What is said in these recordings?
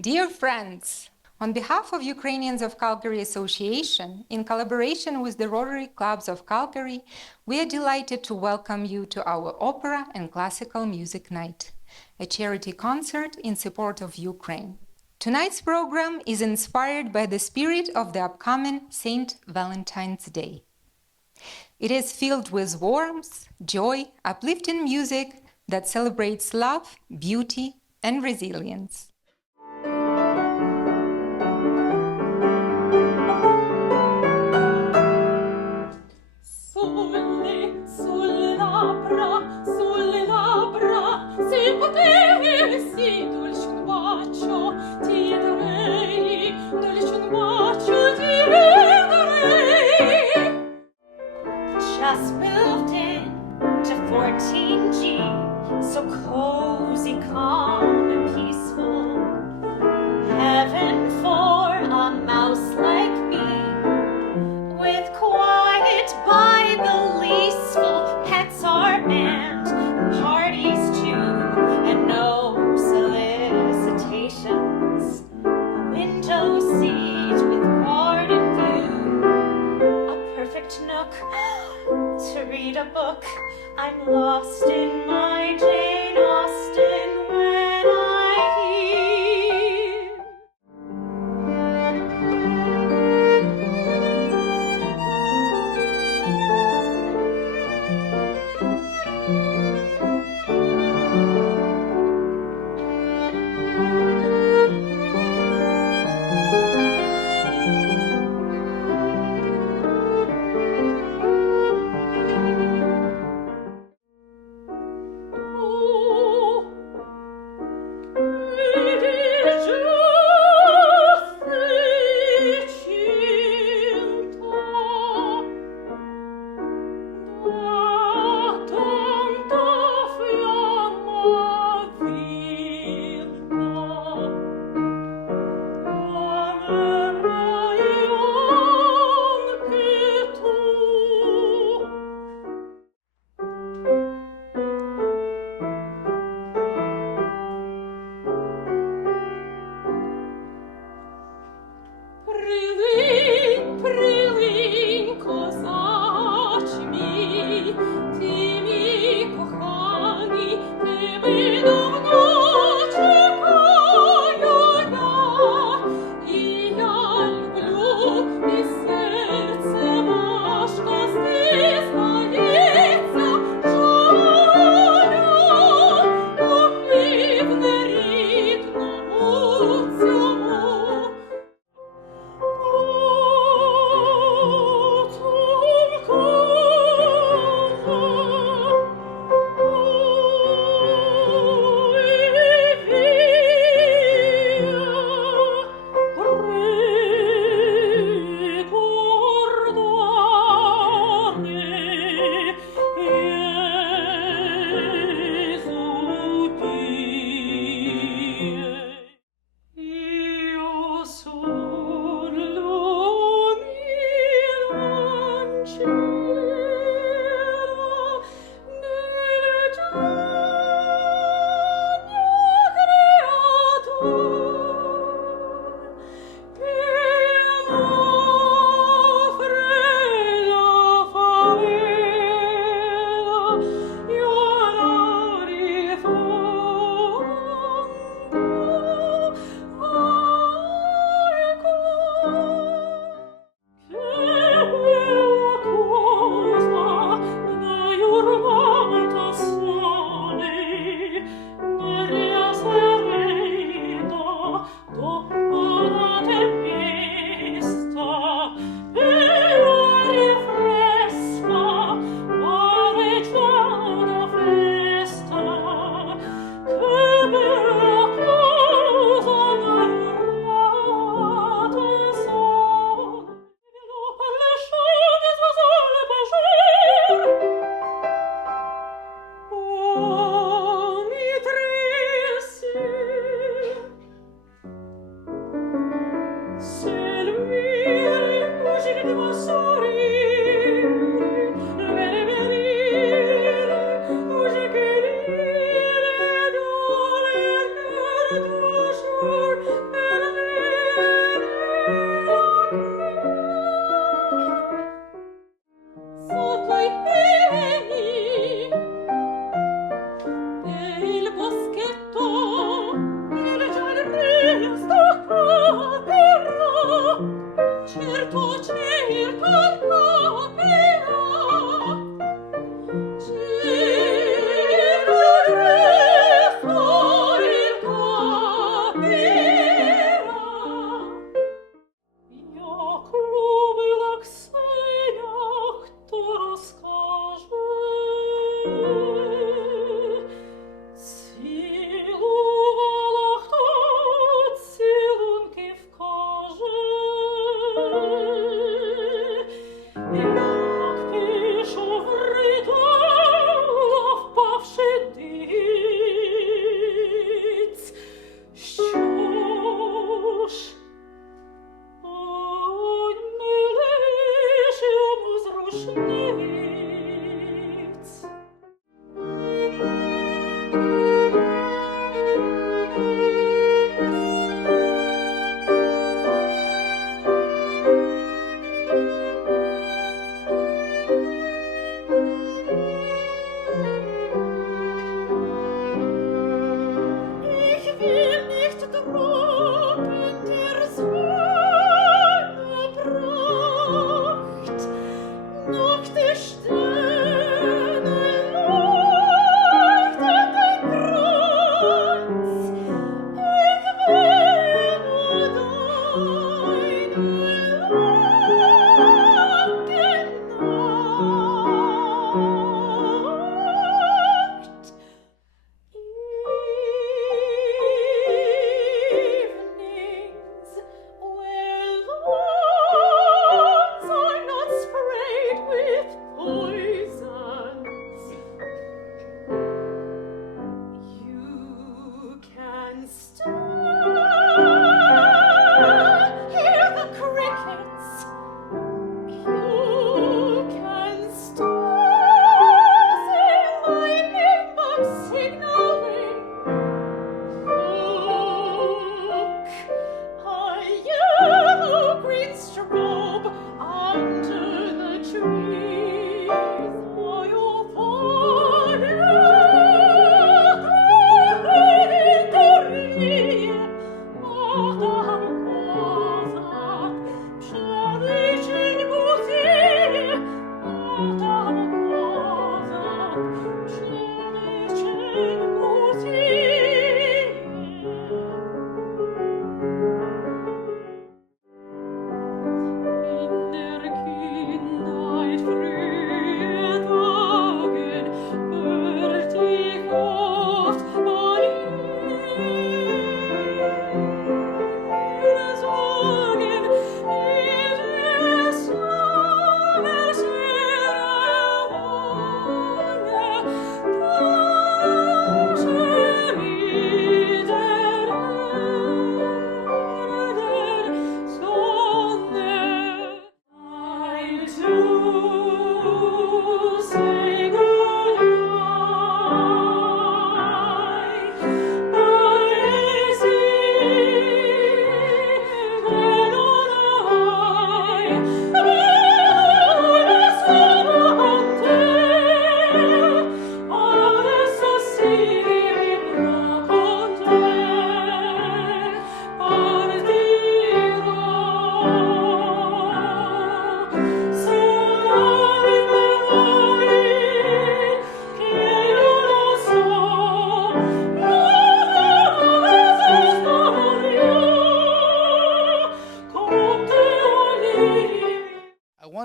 Dear friends, on behalf of Ukrainians of Calgary Association, in collaboration with the Rotary Clubs of Calgary, we are delighted to welcome you to our Opera and Classical Music Night, a charity concert in support of Ukraine. Tonight's program is inspired by the spirit of the upcoming Saint Valentine's Day. It is filled with warmth, joy, uplifting music that celebrates love, beauty, and resilience. Sulle labbra, se potessi, dolce un bacio ti darei, dolce un bacio ti darei. Just moved in to 14G, so cozy, calm, and peaceful. Heaven for a mouse like me, with quiet by the leaseful. Pets are banned, parties too, and no solicitations. A window seat with garden view, a perfect nook to read a book. I'm lost in my Jane Austen when I hear.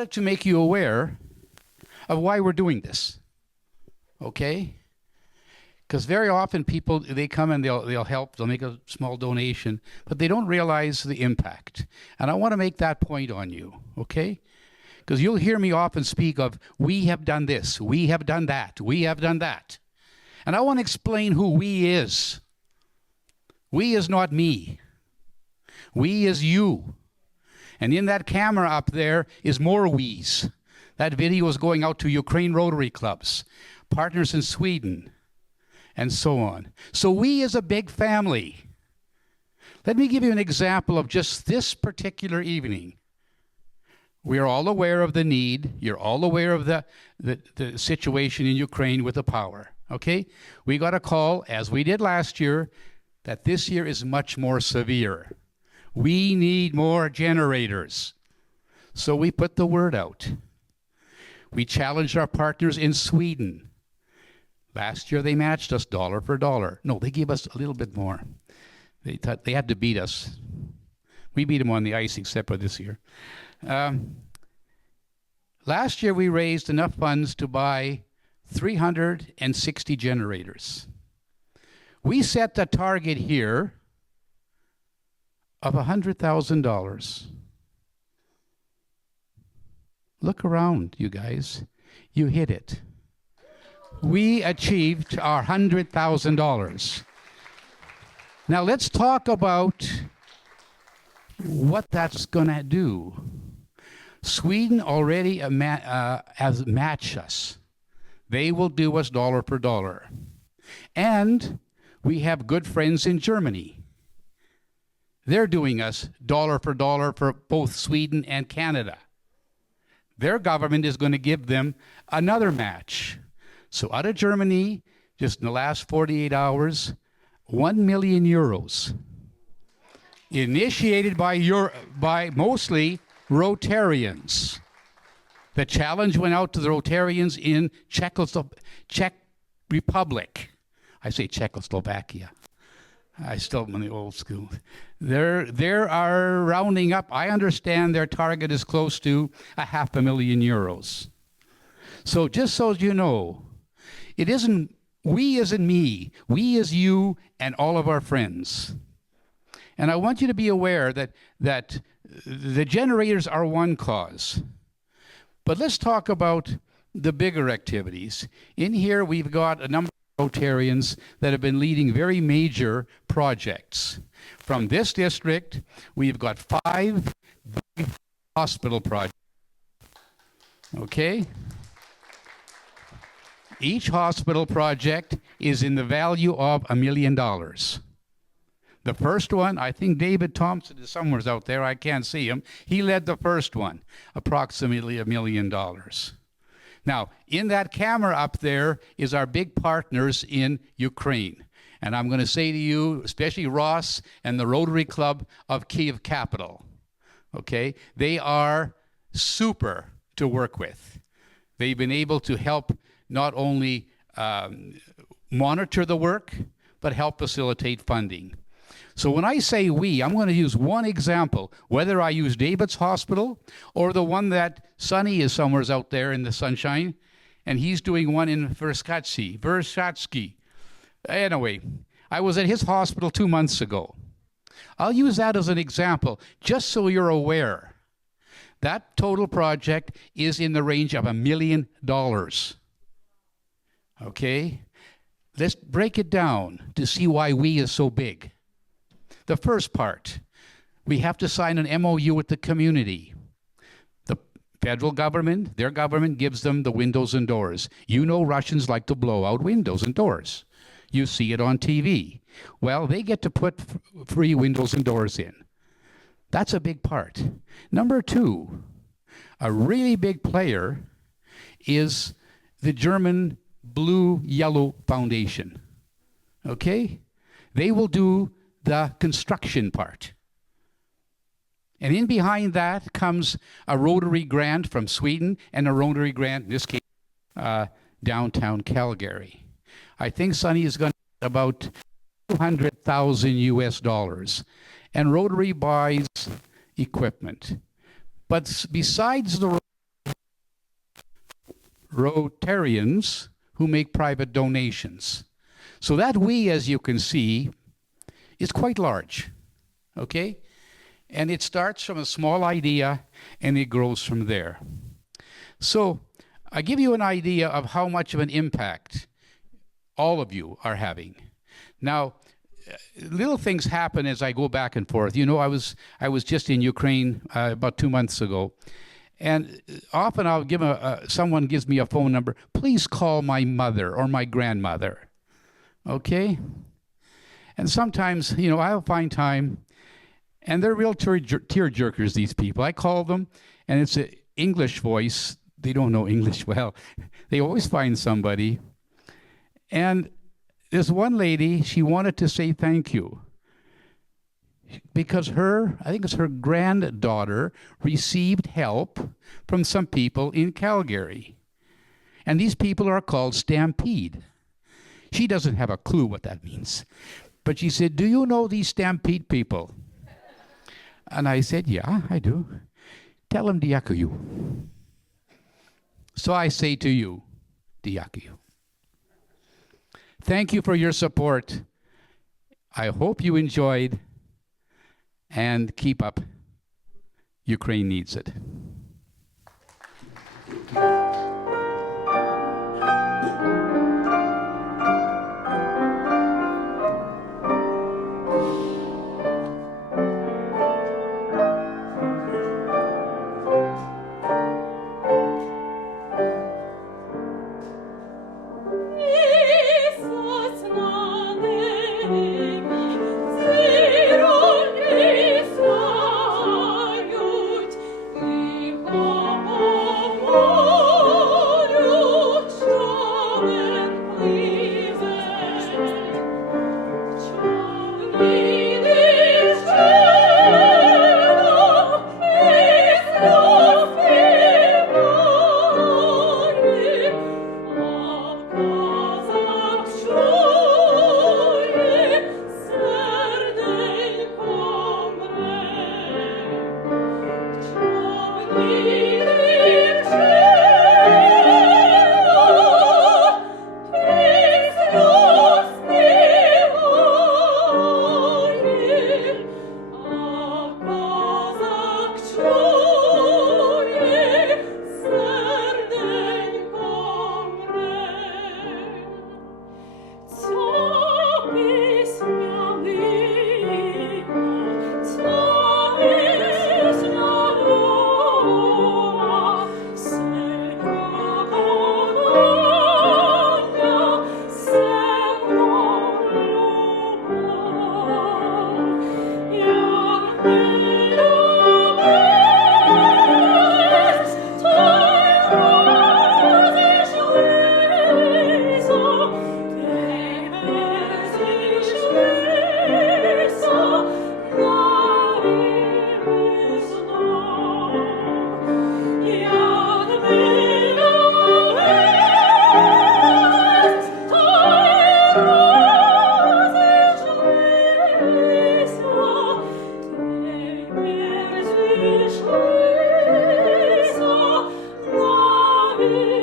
wanted to make you aware of why we're doing this, okay? Because very often people, they come and they'll help, they'll make a small donation, but they don't realize the impact. And I want to make that point on you, okay? Because you'll hear me often speak of, we have done this, we have done that, we have done that. And I want to explain who we is. We is not me. We is you. And in that camera up there is more we's. That video is going out to Ukraine Rotary Clubs, partners in Sweden, and so on. So we is a big family. Let me give you an example of just this particular evening. We are all aware of the need. You're all aware of the situation in Ukraine with the power, okay? We got a call, as we did last year, that this year is much more severe. We need more generators. So we put the word out. We challenged our partners in Sweden. Last year they matched us dollar for dollar. No, they gave us a little bit more. They thought they had to beat us. We beat them on the ice except for this year. Last year we raised enough funds to buy 360 generators. We set the target here of $100,000. Look around, you guys. You hit it. We achieved our $100,000. Now let's talk about what that's going to do. Sweden already has matched us. They will do us dollar per dollar. And we have good friends in Germany. They're doing us dollar for dollar for both Sweden and Canada. Their government is going to give them another match. So out of Germany, just in the last 48 hours, 1 million euros, initiated by mostly Rotarians. The challenge went out to the Rotarians in Czech Republic. I say Czechoslovakia. I still am in the old school. They are rounding up. I understand their target is close to 500,000 euros. So just so you know, it isn't we as in me, we as you and all of our friends. And I want you to be aware that the generators are one cause. But let's talk about the bigger activities. In here, we've got a number of Rotarians that have been leading very major projects. From this district, we've got 5 big hospital projects. Okay? Each hospital project is in the value of $1 million. The first one, I think David Thompson is somewhere out there. I can't see him. He led the first one, approximately $1 million. Now, in that camera up there is our big partners in Ukraine. And I'm going to say to you, especially Ross and the Rotary Club of Kiev Capital, okay? They are super to work with. They've been able to help not only monitor the work, but help facilitate funding. So when I say we, I'm going to use one example, whether I use David's hospital or the one that Sonny is somewhere out there in the sunshine, and he's doing one in Vershatsky. Anyway, I was at his hospital 2 months ago. I'll use that as an example, just so you're aware. That total project is in the range of $1 million. Okay? Let's break it down to see why we is so big. The first part, we have to sign an MOU with the community. The federal government, their government gives them the windows and doors. You know Russians like to blow out windows and doors. You see it on TV. Well, they get to put free windows and doors in. That's a big part. Number 2, a really big player is the German Blue-Yellow Foundation. Okay? They will do the construction part. And in behind that comes a Rotary grant from Sweden and a Rotary grant, in this case, downtown Calgary. I think Sonny is going to get about $200,000 and Rotary buys equipment. But besides the Rotarians who make private donations. So that we, as you can see, is quite large, okay? And it starts from a small idea and it grows from there. So I give you an idea of how much of an impact all of you are having. Now, little things happen as I go back and forth. You know, I was just in Ukraine about 2 months ago, and often I'll give someone gives me a phone number. Please call my mother or my grandmother, okay? And sometimes, you know, I'll find time, and they're real tear jerkers, these people. I call them, and it's an English voice. They don't know English well. They always find somebody. And there's one lady, she wanted to say thank you because I think it's her granddaughter, received help from some people in Calgary. And these people are called Stampede. She doesn't have a clue what that means. But she said, do you know these Stampede people? And I said, yeah, I do. Tell them Diakuyu. So I say to you, Diakuyu. Thank you for your support. I hope you enjoyed, and keep up. Ukraine needs it. Thank you.